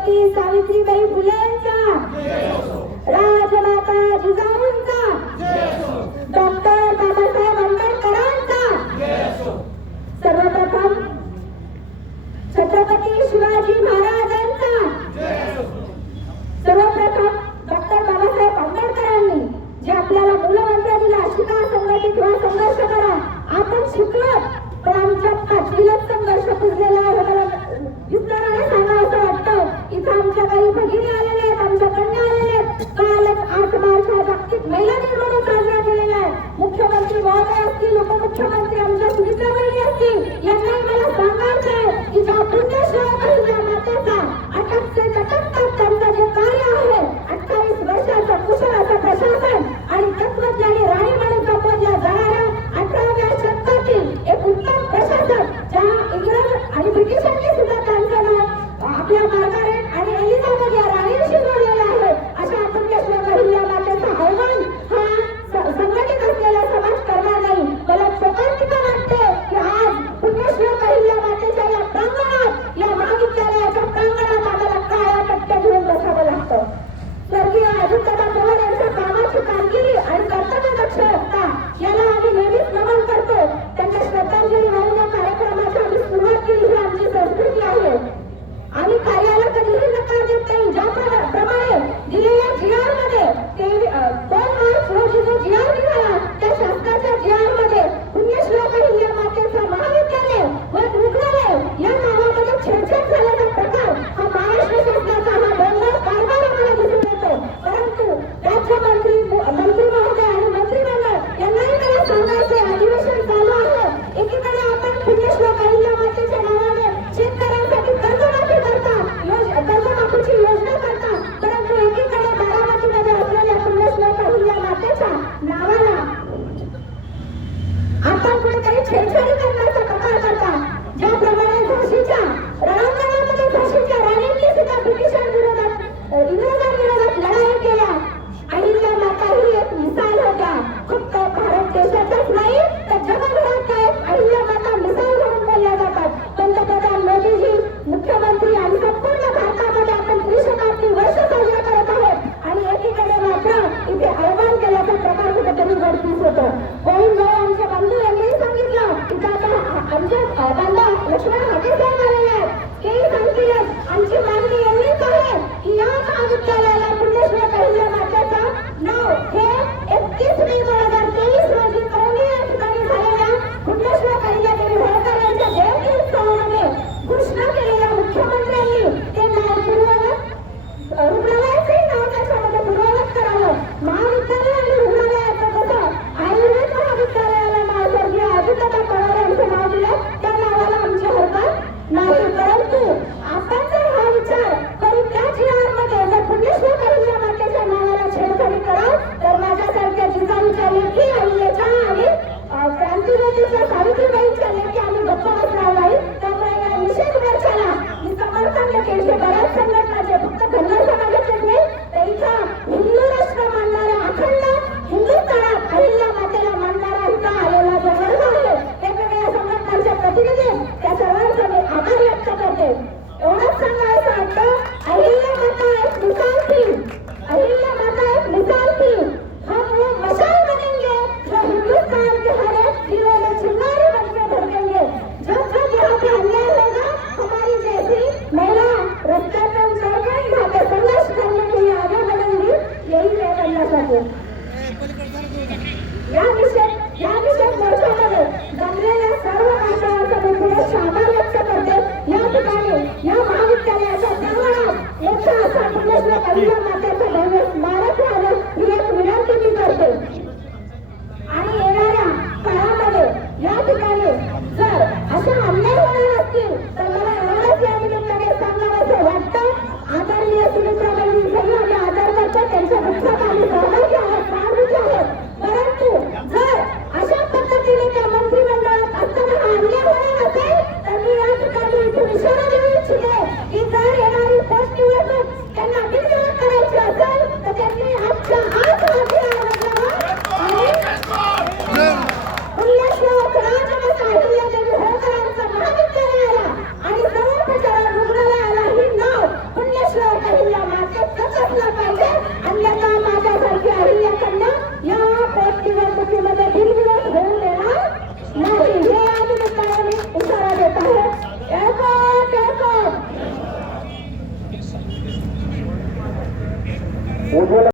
छत्रपती सावित्रीबाई फुलेंचा, राजमाता जिजाऊंचा, doctor Babasaheb आंबेडकरांचा, सर्वप्रथम छत्रपती शिवाजी महाराजांचा, सर्वप्रथम डॉक्टर बाबासाहेब आंबेडकरांनी जे आपल्याला मूलमंत्र दिला, शिका, संघटित व्हा, संघर्ष करा. आपण शिकलो पण आमच्या पाचवीलाच संघर्ष पुजलेला आहे. मला विस्ताराने सांगावं असं वाटतं. इथं आमच्या काही भगिनी आलेल्या आहेत, आमच्या कन्या आलेल्या आहेत. कालच 8 मार्च हा जागतिक महिला दिन म्हणून साजरा केलेला आहे. मुख्यमंत्री महोदय असतील, उपमुख्यमंत्री आमच्या सुमित्राबाई असतील, यांनाही मला सांगायचं आहे की ज्या पुण्यश्लोक पहिल्या मातेचा अटक से तटकतात त्यांचं जे कार्य आहे, 28 वर्षाचं कुशल असं प्रशासन आणि तत्वज्ञानी राणी म्हणून संबोधल्या जाणाऱ्या 18व्या शतकातील एक उत्तम प्रशासक, ज्या इंग्रज आणि ब्रिटिशांनी सुद्धा त्यांचं नाव आपल्या मार्गारेट आणि एलिझाबेथ या राणींशी जोडलेलं आहे. अशा पुण्यश्लोक पहिल्या मातेचा आव्हान हा संघटित असलेला समाज करणार नाही. मला शोकांतिका वाटते की आज पुण्यश्लोक पहिल्या मातेच्या या प्रांगणात, या महाविद्यालयाच्या प्रांगणात आम्हाला काळ्या पट्ट्या घेऊन बसावं लागतं. स्वर्गीय अजितदादा पवार यांच्या कामाची कामगिरी आणि कर्तव्यदक्षता याला आम्ही नेहमीच नमन करतो. त्यांच्या श्रद्धांजली वाहून या कार्यक्रमाची आम्ही सुरुवात केली. ही आमची संस्कृती आहे. आम्ही कार्याला कधीही नकार देत नाही. ज्याप्रमाणे दिलेल्या GR मध्ये 2 मार्च रोजी जो GR निघाला, त्या शासनाच्या GR मध्ये पुण्यश्लोक पहिल्या मातेचा महाविद्यालय व रुग्णालय या नावामध्ये छेडछाड झाल्याचा प्रकार हा महाराष्ट्र शासनाचा हा डोंगर कारभार आम्हाला दिसून येतो. परंतु राज्यमंत्री महोदय आणि मंत्रिमंडळ यांनाही मला सांगायचे, अधिवेशन चालू आहे. एकीकडे आपण पुण्यश्लोक पहिल्या मातेच्या नावाने शेतकऱ्यांसाठी कर्जमाफी करता, कर्जमाफीची योजना करता, परंतु एकीकडे बारामतीमध्ये असलेल्या पुण्यश्लोक पहिल्या मातेच्या नावाला आपण कुठेतरी छेडछाडी करण्याचा प्रकार करता. ज्याप्रमाणे झाशीच्या रणांगणामध्ये झाशीच्या राणींनी सुद्धा ब्रिटिशांविरोधात, इंग्रजांविरोधात लढाई केल्या. अहिल्या माता ही एक मिसाल होत्या. फक्त भारत देशातच नाही तर जगभरात त्या अहिल्या माता मिसाल म्हणून बोलल्या जातात. पंतप्रधान मोदीजी, मुख्यमंत्री आणि संपूर्ण भारतामध्ये आपण त्रिशताब्दी वर्ष साजरा करत आहोत आणि एकीकडे मात्र इथे आव्हान केल्याचा प्रकार कुठेतरी घडतीच होतो. गोविंद भाऊ आमचे बंधू यांनी सांगितलं की आमच्या बांधा लक्ष्मण हाके साहेब आलेले आहेत. तेही सांगतीलच आमची मागणी एवढीच आहे की या महाविद्यालयाला पुण्यश्लोक पहिल्या मातेचा नाव हे 31 मे 2023 रोजी कवडी या ठिकाणी झालेल्या पुण्यश्लोक अहिल्यादेवी होळकर यांच्या जयंती उत्सवामध्ये घोषणा केलेल्या मुख्यमंत्र्यांनी ते नाव रुग्णालयाचे नाव त्याच्यामध्ये पूर्ववत करावं. महाविद्यालय आणि रुग्णालयाचं कसं आयुर्वेद महाविद्यालयाला नाव स्वर्गीय अजितदादा पवार यांचं नाव दिलं, त्या नावाला आमची हरकत नाही. परंतु आपण जर हा विचार करून त्या GR मध्ये जर पुण्यश्लोक पहिल्या मातेच्या नावाला छेडछाडी कराल तर माझ्यासारख्या जिजाऊच्या लेखी, अहिल्याच्या आणि क्रांतिज्योतीच्या सावित्रीबाईंच्या लेखी आम्ही गप्प बसणार नाही. त्यामुळे या निषेध मोर्चाला मी समर्थन देते. बऱ्याच संघटनाचे फक्त धनगर समाजाचे उज्ज्वल